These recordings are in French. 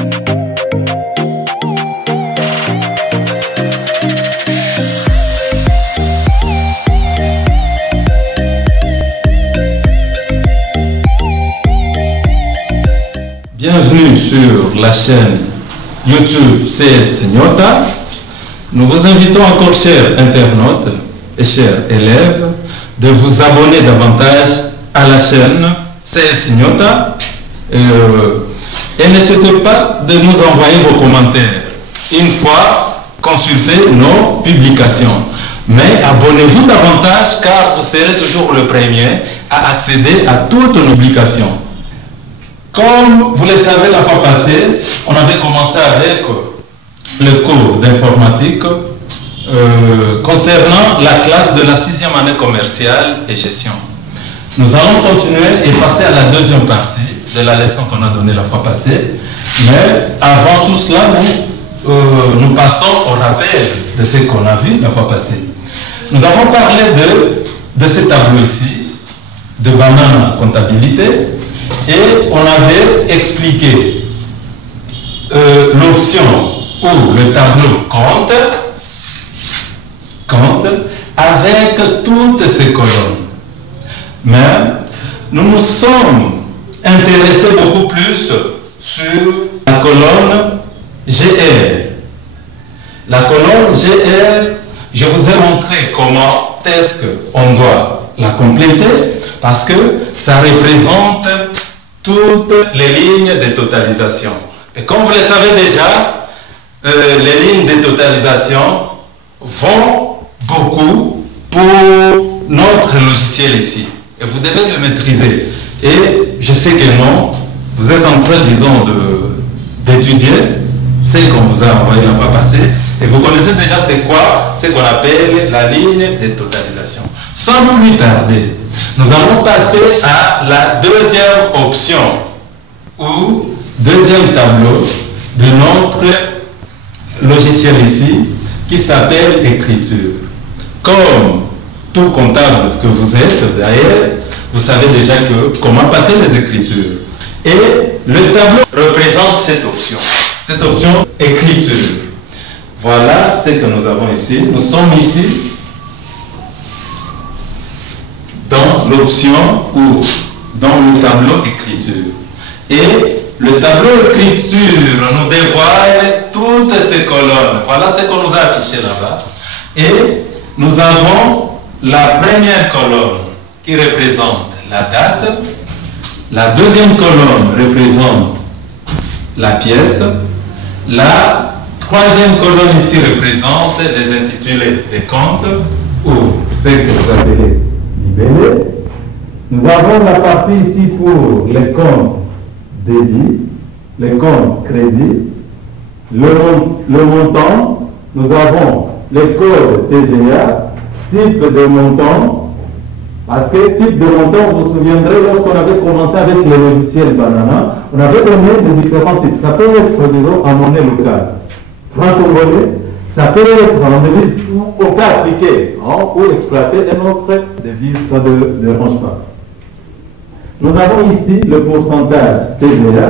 Bienvenue sur la chaîne YouTube CS Nyota. Nous vous invitons encore, chers internautes et chers élèves, de vous abonner davantage à la chaîne CS Nyota et n'essayez pas de nous envoyer vos commentaires une fois consulté nos publications. Mais abonnez-vous davantage car vous serez toujours le premier à accéder à toutes nos publications. Comme vous le savez, la fois passée, on avait commencé avec le cours d'informatique concernant la classe de la 6e année commerciale et gestion. Nous allons continuer et passer à la deuxième partie de la leçon qu'on a donnée la fois passée. Mais avant tout cela, nous passons au rappel de ce qu'on a vu la fois passée. Nous avons parlé de ce tableau ici, de banane comptabilité. Et on avait expliqué l'option où le tableau compte avec toutes ces colonnes. Mais nous nous sommes intéressés beaucoup plus sur la colonne GR. La colonne GR, je vous ai montré comment est-ce qu'on doit la compléter parce que ça représente toutes les lignes de totalisation. Et comme vous le savez déjà, les lignes de totalisation vont beaucoup pour notre logiciel ici. Et vous devez le maîtriser. Et je sais que non, vous êtes en train, disons, d'étudier ce qu'on vous a envoyé la fois passée. Et vous connaissez déjà c'est quoi? Ce qu'on appelle la ligne de totalisation. Sans plus tarder, nous allons passer à la deuxième option ou deuxième tableau de notre logiciel ici qui s'appelle écriture. Comme tout comptable que vous êtes d'ailleurs, vous savez déjà comment passer les écritures. Et le tableau représente cette option écriture. Voilà ce que nous avons ici. Nous sommes ici dans l'option ou dans le tableau écriture. Et le tableau écriture nous dévoile toutes ces colonnes. Voilà ce qu'on nous a affiché là-bas. Et nous avons la première colonne qui représente la date. La deuxième colonne représente la pièce. La troisième colonne ici représente des intitulés des comptes ou ce que vous appelez libellé. Nous avons la partie ici pour les comptes débit, les comptes crédit, le montant. Nous avons les codes TVA, type de montant. Parce que type de montant, vous vous souviendrez, lorsqu'on avait commencé avec le logiciel Banana, on avait donné des différents types. Ça peut être, disons, en monnaie locale. Franc congolais, ça peut être en devise ou au cas appliqué pour exploiter une autre devise, ça ne dérange pas. Nous avons ici le pourcentage TVA,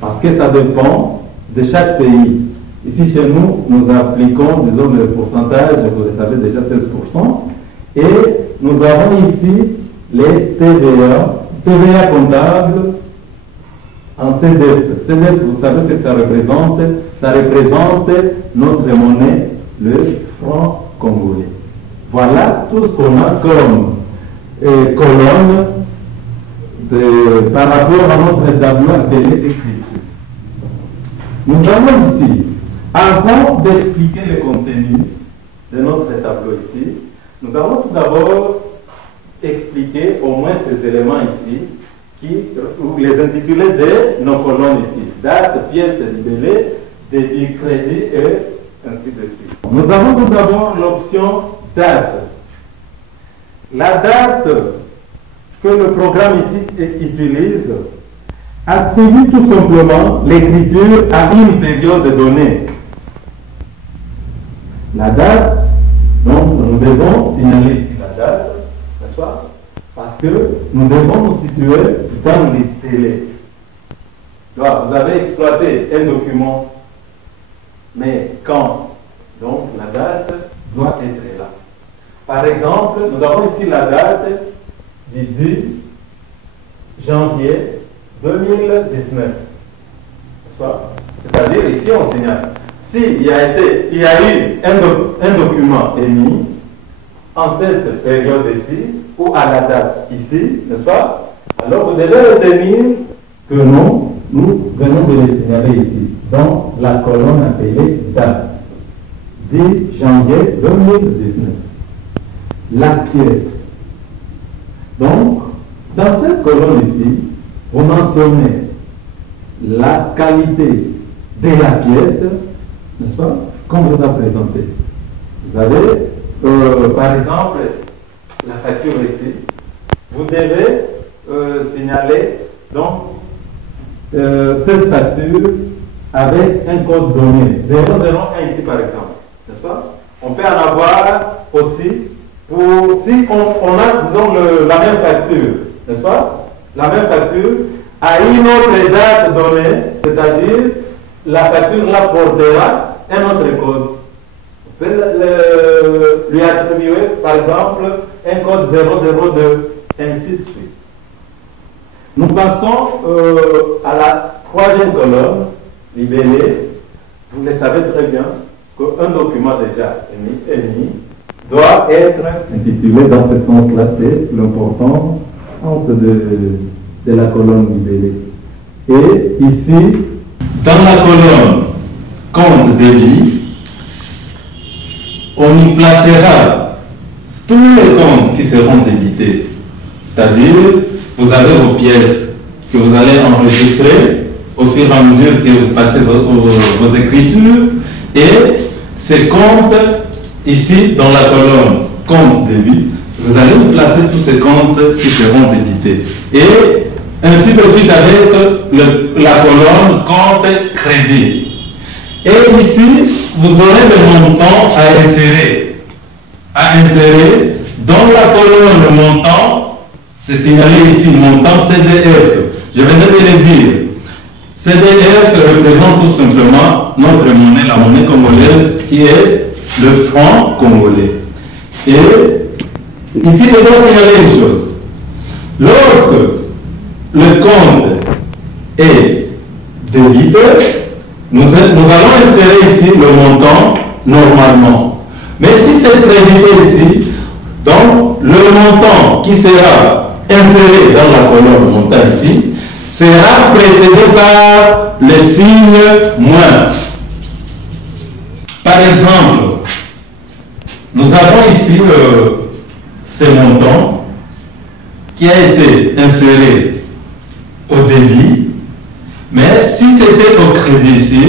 parce que ça dépend de chaque pays. Ici chez nous, nous appliquons, disons, le pourcentage, vous le savez déjà, 16%. Et nous avons ici les TVA comptable en CDF. CDF, vous savez ce que ça représente? Ça représente notre monnaie, le franc congolais. Voilà tout ce qu'on a comme colonne par rapport à notre tableau appelé écriture. Nous avons ici, avant d'expliquer le contenu de notre tableau ici, nous allons tout d'abord expliquer au moins ces éléments ici, ou les intitulés de nos colonnes ici. Date, pièce, libellé, débit, crédit et ainsi de suite. Nous avons tout d'abord l'option date. La date que le programme ici utilise attribue tout simplement l'écriture à une période donnée. La date, donc nous devons signaler ici la date, n'est-ce pas? Parce que nous devons nous situer dans les délais. Là, vous avez exploité un document, mais quand? Donc la date doit être là. Par exemple, nous avons ici la date du 10 janvier 2019. C'est-à-dire, ici on signale. S'il y a eu un document émis en cette période ici, ou à la date ici, n'est-ce pas? Alors vous devez retenir que non, nous venons de le signaler ici, dans la colonne appelée date, 10 janvier 2019. La pièce. Donc, dans cette colonne ici, vous mentionnez la qualité de la pièce, n'est-ce pas, qu'on vous a présenté. Vous avez, par exemple, la facture ici. Vous devez signaler donc cette facture avec un code donné 001 ici par exemple, n'est-ce pas? On peut en avoir aussi pour si on a disons la même facture, n'est-ce pas? La même facture à une autre date donnée, c'est-à-dire la facture là portera un autre code. On peut lui attribuer par exemple un code 002, ainsi de suite. Nous passons à la troisième colonne, libellée. Vous le savez très bien qu'un document déjà émis doit être intitulé dans ce sens-là, c'est l'importance de la colonne libellée. Et ici, dans la colonne compte débit, on y placera tous les comptes qui seront débités. C'est-à-dire, vous avez vos pièces que vous allez enregistrer au fur et à mesure que vous passez vos écritures, et ces comptes ici dans la colonne compte débit, vous allez placer tous ces comptes qui seront débités. Et ainsi de suite avec la colonne compte crédit. Et ici, vous aurez des montants à insérer. Dans la colonne montant, c'est signalé ici montant CDF. Je venais de le dire. CDF représente tout simplement notre monnaie, la monnaie congolaise, qui est le franc congolais. Et ici, je dois signaler une chose. Lorsque le compte est débité, nous allons insérer ici le montant normalement. Mais si c'est crédité ici, donc le montant qui sera inséré dans la colonne montant ici sera précédé par le signe moins. Par exemple, nous avons ici ce montant qui a été inséré au débit, mais si c'était au crédit ici,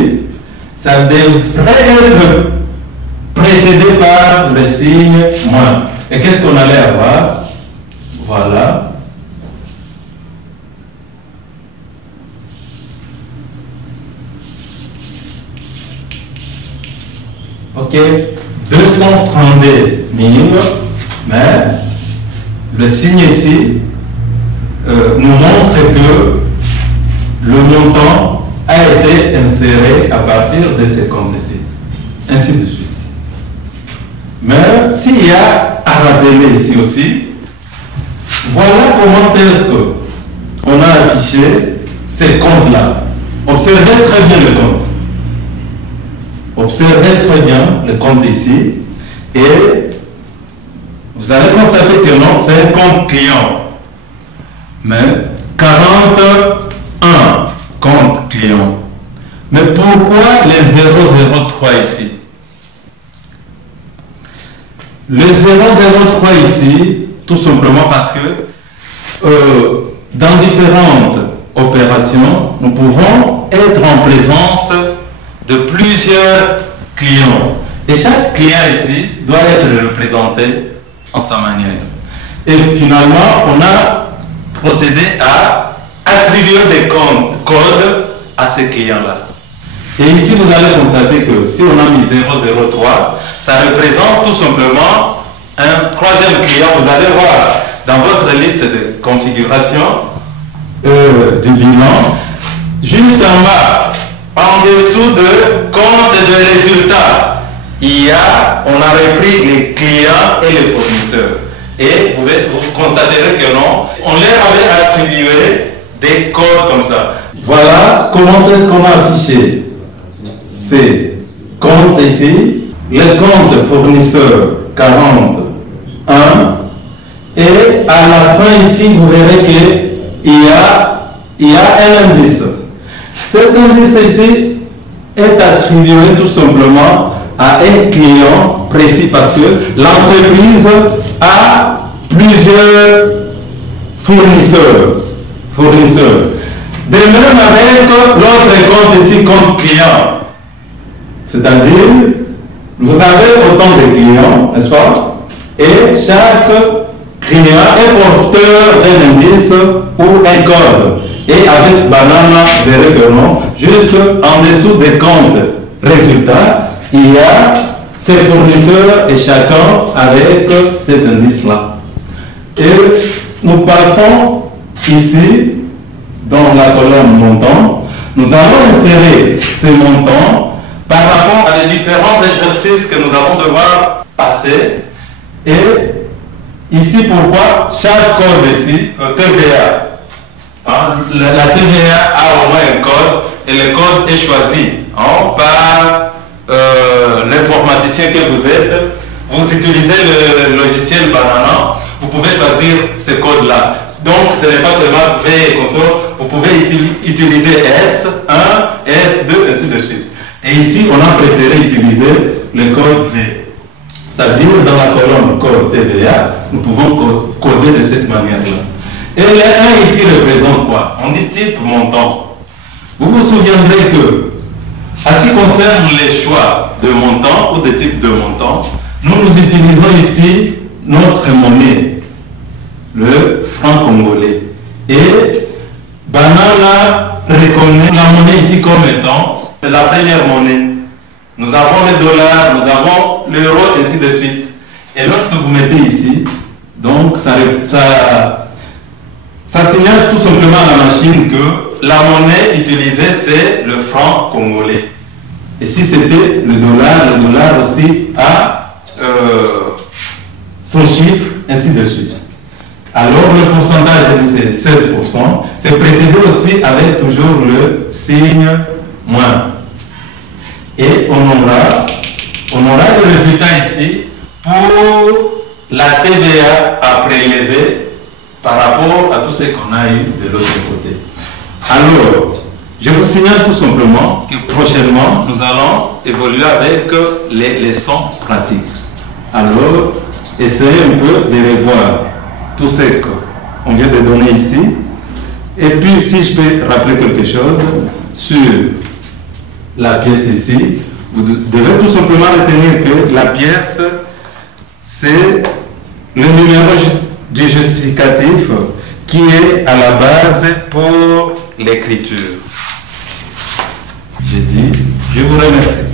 ça devrait être précédé par le signe moins. Et qu'est-ce qu'on allait avoir? Voilà. Ok, 232 000, mais le signe ici nous montre que le montant a été inséré à partir de ce compte ici, ainsi de suite. Mais s'il y a à rappeler ici aussi, voilà comment est-ce qu'on a affiché ces comptes-là. Observez très bien le compte. Observez très bien le compte ici et vous allez constater que non, c'est un compte client. Mais 41 compte client. Mais pourquoi les 003 ici? Le 003 ici, tout simplement parce que dans différentes opérations, nous pouvons être en présence de plusieurs clients. Et chaque client ici doit être représenté en sa manière. Et finalement, on a procédé à attribuer des codes à ces clients-là. Et ici, vous allez constater que si on a mis 003, ça représente tout simplement un troisième client. Vous allez voir dans votre liste de configuration du bilan, juste en bas, en dessous de compte de résultats, on a repris les clients et les fournisseurs. Et vous constaterez que non, on leur avait attribué des codes comme ça. Voilà comment est-ce qu'on a affiché ces comptes ici, le compte fournisseur 41, et à la fin ici, vous verrez qu'il y a un indice. Cet indice ici est attribué tout simplement à un client précis parce que l'entreprise a plusieurs fournisseurs. De même avec l'autre compte ici, compte client. C'est-à-dire, vous avez autant de clients, n'est-ce pas? Et chaque client est porteur d'un indice ou un code. Et avec Banana, vous verrez que non, juste en dessous des comptes résultats, il y a ces fournisseurs et chacun avec cet indice-là. Et nous passons ici, dans la colonne montant, nous allons insérer ces montants par rapport à les différents exercices que nous allons devoir passer. Et ici, pourquoi chaque code ici, TVA, la TVA a au moins un code et le code est choisi par l'informaticien que vous êtes. Vous utilisez le logiciel Banana, vous pouvez choisir ce code-là. Donc, ce n'est pas seulement V et console, vous pouvez utiliser S1, S2, ainsi de suite. Et ici, on a préféré utiliser le code V. C'est-à-dire, dans la colonne code TVA, nous pouvons coder de cette manière-là. Et le 1 ici représente quoi? On dit type montant. Vous vous souviendrez que, à ce qui concerne les choix de montant ou de type de montant, nous utilisons ici notre monnaie, le franc congolais. Et Banana reconnaît la monnaie ici comme étant la première monnaie. Nous avons le dollar, nous avons l'euro, ainsi de suite. Et lorsque vous mettez ici, donc ça signale tout simplement à la machine que la monnaie utilisée c'est le franc congolais. Et si c'était le dollar aussi a son chiffre, ainsi de suite. Alors le pourcentage c'est 16%, c'est précédé aussi avec toujours le signe moins. Et on aura le résultat ici pour la TVA à prélever par rapport à tout ce qu'on a eu de l'autre côté. Alors, je vous signale tout simplement que prochainement, nous allons évoluer avec les leçons pratiques. Alors, essayez un peu de revoir tout ce qu'on vient de donner ici. Et puis, si je peux rappeler quelque chose sur la pièce ici, vous devez tout simplement retenir que la pièce, c'est le numéro du justificatif qui est à la base pour l'écriture. J'ai dit, je vous remercie.